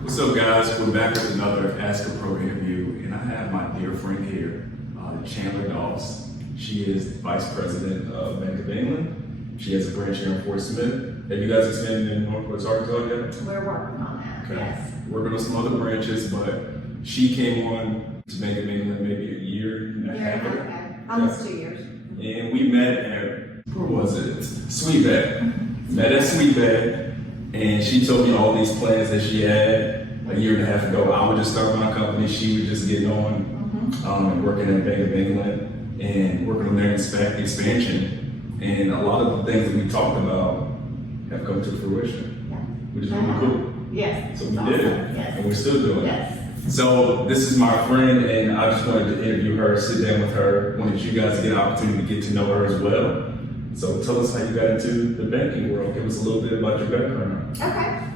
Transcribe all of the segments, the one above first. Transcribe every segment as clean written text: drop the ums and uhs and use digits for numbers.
What's up, guys? We're back with another Ask a Pro interview, and I have my dear friend here, Chandler Doss. She is Vice President of Bank of England. She has a branch here in Fort Smith. Have you guys expanded in Northwest Arkansas yet? We're working on that, Okay. yes. Working on some other branches, but she came on to Bank of England maybe a year and a half ago. Almost 2 years. And we met at, where was it? Sweetback. Met at Sweetback, and she told me all these plans that she had a year and a half ago. I would just start my company, she would just get on and working at Bank of England and working on their expansion. And a lot of the things that we talked about have come to fruition, which is really cool. Yes. So we did it, Yes. and we're still doing it. Yes. So this is my friend, and I just wanted to interview her, sit down with her, wanted you guys to get an opportunity to get to know her as well. So tell us how you got into the banking world. Give us a little bit about your background. Okay.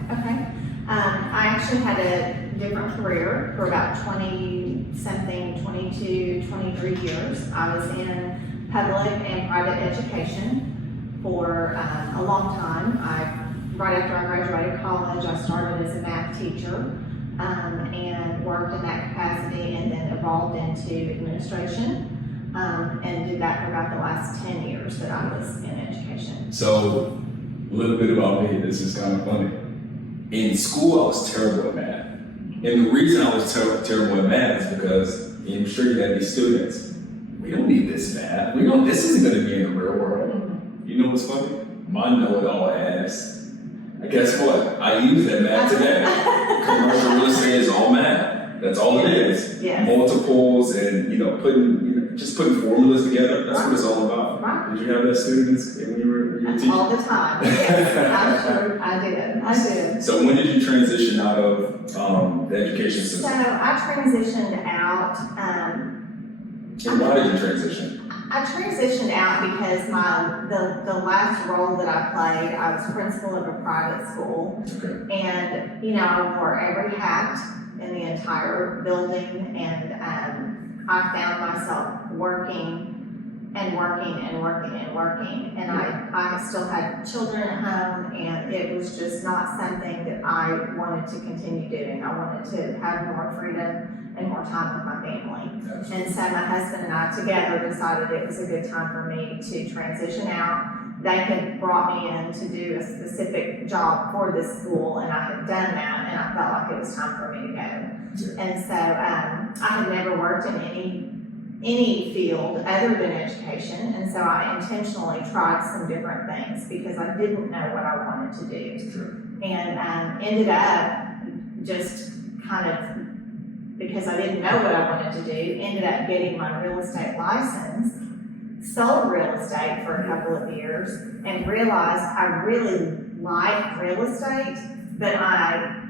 I actually had a different career for about 20-something, 22, 23 years. I was in public and private education for a long time. Right after I graduated college, I started as a math teacher and worked in that capacity, and then evolved into administration and did that for about the last 10 years that I was in education. So a little bit about me, this is kind of funny. In school, I was terrible at math. And the reason I was terrible at math is because I'm sure you had these students, we don't need this math. This isn't going to be in the real world. You know what's funny? My know-it-all ass. And guess what? I use that math today. Commercial real estate is all math. That's all it is. Yes. Multiples and just putting formulas together. That's what it's all about. Right. Did you have that students when you were teaching? All the time. Yes, I'm sure I did. So when did you transition out of the education So system? I transitioned out. And why did you transition? I transitioned out because the last role that I played, I was principal of a private school. Okay. And, I wore every hat in the entire building, and I found myself working, and I still had children at home, and it was just not something that I wanted to continue doing. I wanted to have more freedom and more time with my family. And so my husband and I together decided it was a good time for me to transition out. They had brought me in to do a specific job for this school, and I had done that, and I felt like it was time for me to go. Yeah. And so I had never worked in any field other than education, and so I intentionally tried some different things because I didn't know what I wanted to do. Sure. And ended up just kind of, because I didn't know what I wanted to do, ended up getting my real estate license, sold real estate for a couple of years, and realized I really like real estate, but I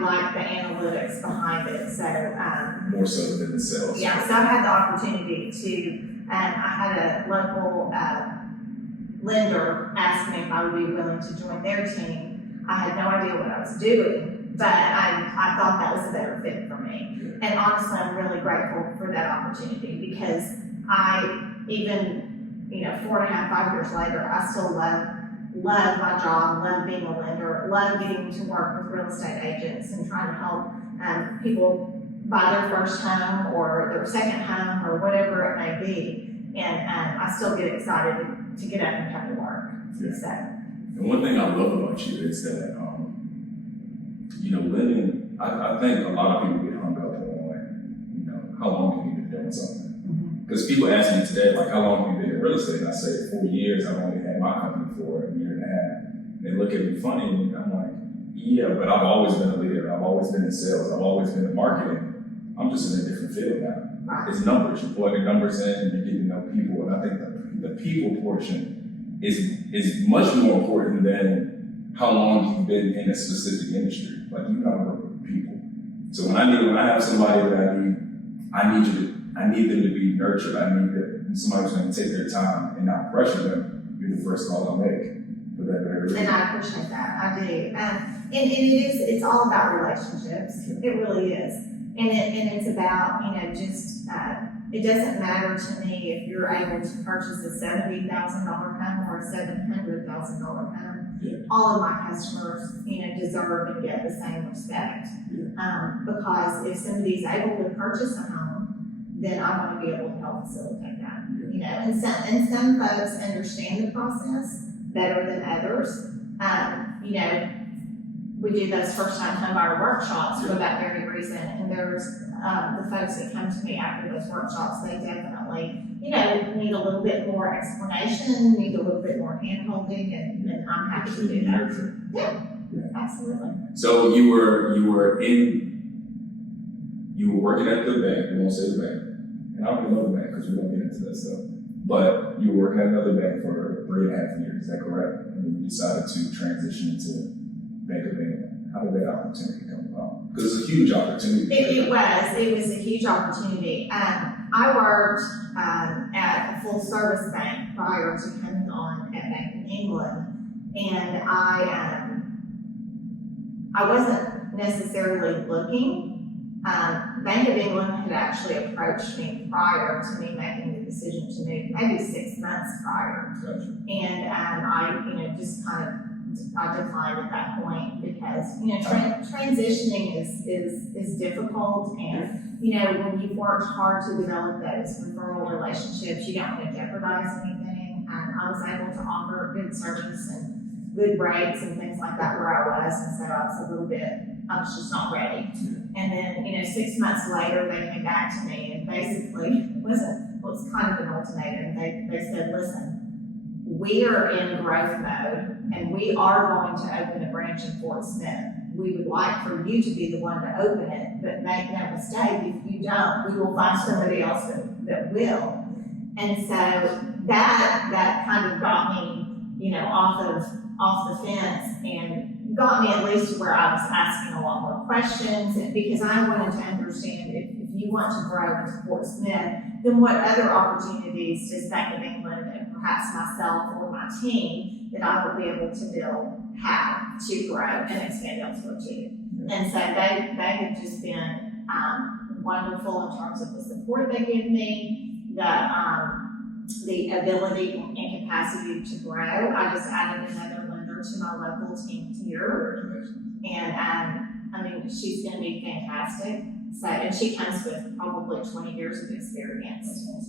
like the analytics behind it. So More so than the sales. yeah, so I had the opportunity to, I had a local lender ask me if I would be willing to join their team. I had no idea what I was doing, but I thought that was a better fit for me. Yeah. And honestly, I'm really grateful for that opportunity, because even 4.5, 5 years later, I still love my job, love being a lender, love getting to work with real estate agents and trying to help people buy their first home or their second home or whatever it may be. And I still get excited to get up and come to work. Yeah. So. And one thing I love about you is that, living, I think a lot of people get hung up on, how long have you been doing something? Because people ask me today, like, how long have you been in real estate? And I say, 4 years. I've only had my company for a year and a half. They look at me funny, and I'm like, yeah, but I've always been a leader. I've always been in sales. I've always been in marketing. I'm just in a different field now. It's numbers. You plug the numbers in, and you get to know people. And I think the people portion is much more important than how long you've been in a specific industry. Like, you gotta work with people. So when I have somebody that I need them to be nurtured. I need that somebody's going to take their time and not pressure them. You're the first call I'll make for that very reason. And I appreciate that. I do. And it's all about relationships. It really is. And it's about, it doesn't matter to me if you're able to purchase a $70,000 home or a $700,000 home. all of my customers, deserve and get the same respect. Because if somebody's able to purchase a home, then I want to be able to help facilitate that. And some folks understand the process better than others. We do those first-time homebuyer workshops for that very reason. And there's the folks that come to me after those workshops, they definitely, need a little bit more explanation, need a little bit more hand-holding, and I'm happy to do that. Yeah, absolutely. So you were working at the bank, we won't say the bank, and I don't even know the bank because we don't get into that stuff, but you were working at another bank for 3.5 years, is that correct? And then you decided to transition into Bank of England. How did that opportunity come about? Because it's a huge opportunity. It was a huge opportunity. I worked at a full service bank prior to coming on at Bank of England, and I wasn't necessarily looking. Bank of England had actually approached me prior to me making the decision to move, maybe 6 months prior. Gotcha. And I just kind of I declined at that point because transitioning is difficult, and when you've worked hard to develop those referral relationships, you don't want to jeopardize anything. And I was able to offer good service and good rates and things like that where I was, and so I was just not ready. And then 6 months later they came back to me and basically was kind of an ultimatum. They said, listen, we are in growth mode and we are going to open a branch in Fort Smith. We would like for you to be the one to open it, but make no mistake, if you don't, we will find somebody else that will. And so that kind of got me, off the fence and got me at least to where I was asking a lot more questions, and because I wanted to understand if you want to grow into Fort Smith, then what other opportunities does Bank of England and perhaps myself or my team that I would be able to have to grow and expand elsewhere too. And so they have just been wonderful in terms of the support they give me, the ability and capacity to grow. I just added another lender to my local team here, and she's going to be fantastic. So, and she comes with probably 20 years of experience,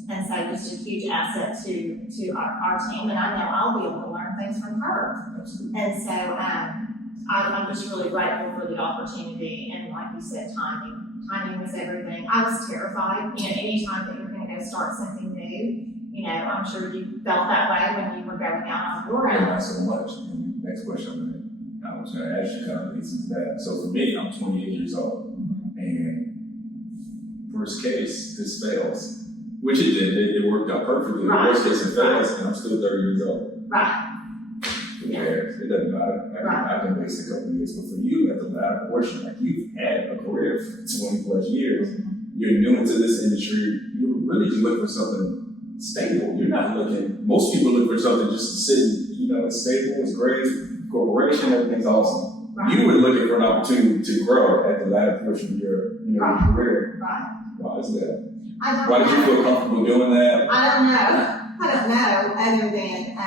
and so just a huge asset to our team. And I know I'll be able to learn things from her. And so I'm just really grateful for the opportunity. And like you said, timing was everything. I was terrified. Anytime that you're going to go start something new, I'm sure you felt that way when you were going out on your own. Not so much. And the next question I was going to ask you kind of leads into that. So for me, I'm 28 years old, and worst case, this fails, which it did. It worked out perfectly. Right. Worst case, it fails, and I'm still 30 years old. Right. Who cares? It doesn't matter. I can waste a couple of years, but for you, at the latter portion, like you've had a career for 20 plus years, you're new into this industry. You're really just looking for something stable. You're not looking. Most people look for something just to sit. It's stable. It's great. Corporation, everything's awesome. Right. You were looking for an opportunity to grow at the latter portion of your career. Right. Why is that? Why did you feel comfortable doing that? I don't know, other than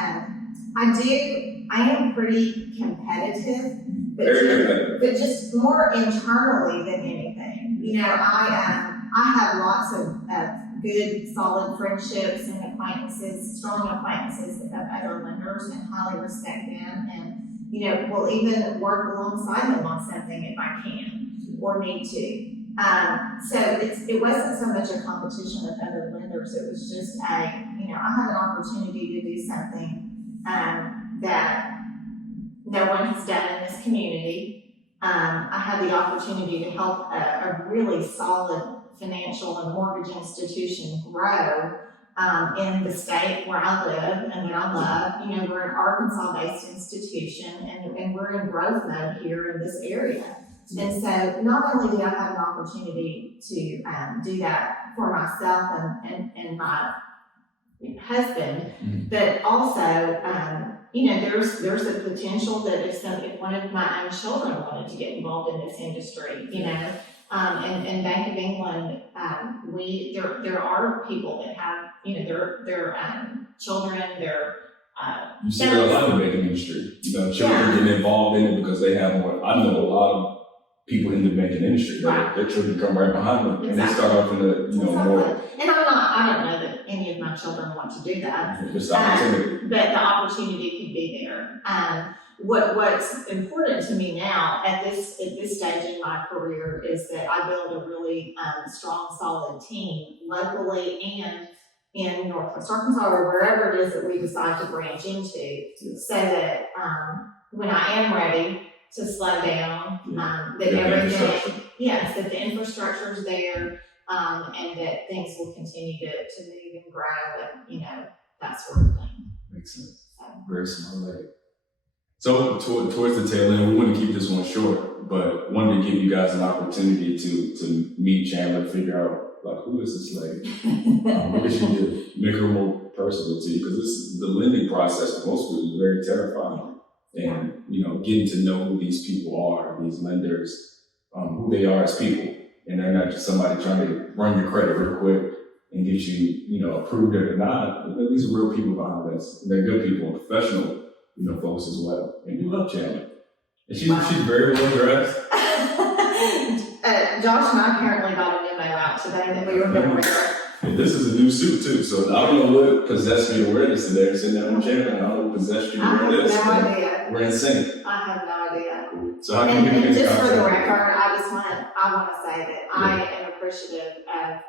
I am pretty competitive, but just more internally than anything. I have lots of good, solid friendships and acquaintances, strong acquaintances of other lenders, and highly respect them, and will even work alongside them on something if I can or need to. So it wasn't so much a competition with other lenders. It was just I have an opportunity to do something that no one has done in this community. I had the opportunity to help a really solid financial and mortgage institution grow in the state where I live and that I love. We're an Arkansas-based institution, and we're in growth mode here in this area. And so not only did I have an opportunity to do that for myself and my husband, but also, there's a potential that if one of my own children wanted to get involved in this industry, and Bank of England, there are people that have, their children, their You see that a lot in the banking industry. You know, children getting involved in it because they have more. I know a lot of people in the banking industry that their children come right behind them, and they start off in the more. And I don't know that any of my children want to do that. Just opportunity. But the opportunity could be there. What's important to me now at this stage in my career is that I build a really strong, solid team locally and in Northwest Arkansas or wherever it is that we decide to branch into, so that when I am ready to slow down, that everything, that the infrastructure is there, and that things will continue to move and grow, and that sort of thing. Makes sense. Very smart lady. So towards the tail end, we want to keep this one short, but wanted to give you guys an opportunity to meet Chandler, figure out like who is this lady? What did she do? Make her more personal to you, because the lending process for most people is very terrifying. And getting to know who these people are, these lenders, who they are as people, and they're not just somebody trying to run your credit real quick and get you, approved or not. These are real people behind this. And they're good people, and professional, folks as well. And we love Chandler. And she's very well dressed. Josh and I apparently got a memo out today that we were going to wear. And this is a new suit too, so I don't know what possessed me to wear this today. Sitting there on Chandler, I don't know what possessed you to wear this. I have no idea. We're in sync. I have no idea. So how can you and just for the record, I want to say that I am appreciative of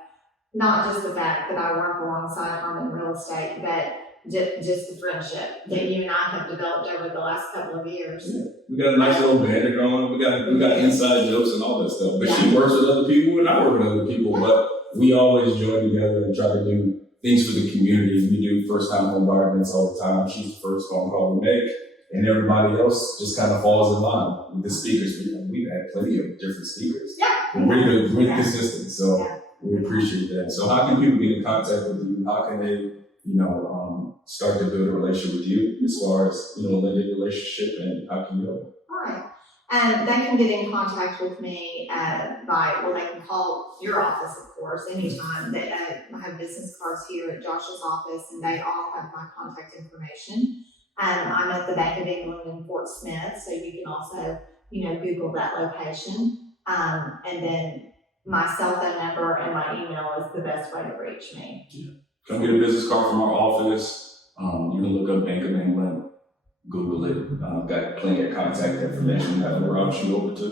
not just the fact that I work alongside Herman Real Estate, but just the friendship that you and I have developed over the last couple of years. Yeah. We got a nice little banter going. We got inside jokes and all that stuff. But she works with other people and I work with other people. But we always join together and try to do things for the community. We do first time home buyer events all the time. She's the first phone call we make. And everybody else just kind of falls in line with the speakers. We've had plenty of different speakers. Yeah. We're consistent. So we appreciate that. So how can people get in contact with you? How can they, start to build a relationship with you as far as, a lending relationship, and how can you help? All right. They can get in contact with me they can call your office, of course, anytime. I have business cards here at Josh's office, and they all have my contact information. I'm at the Bank of England in Fort Smith, so you can also, Google that location. And then my cell phone number and my email is the best way to reach me. Yeah. Come get a business card from our office. You can look up Bank of England, Google it. Got plenty of contact information that will route you over to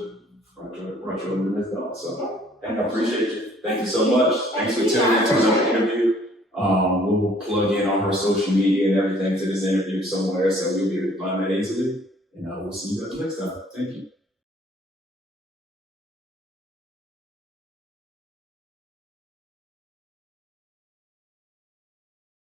Ms. Doss. So, and I appreciate you. Thank you so much. Thanks for tuning into the interview. We'll plug in on her social media and everything to this interview somewhere, so you'll be able to find that easily. And we'll see you guys next time. Thank you.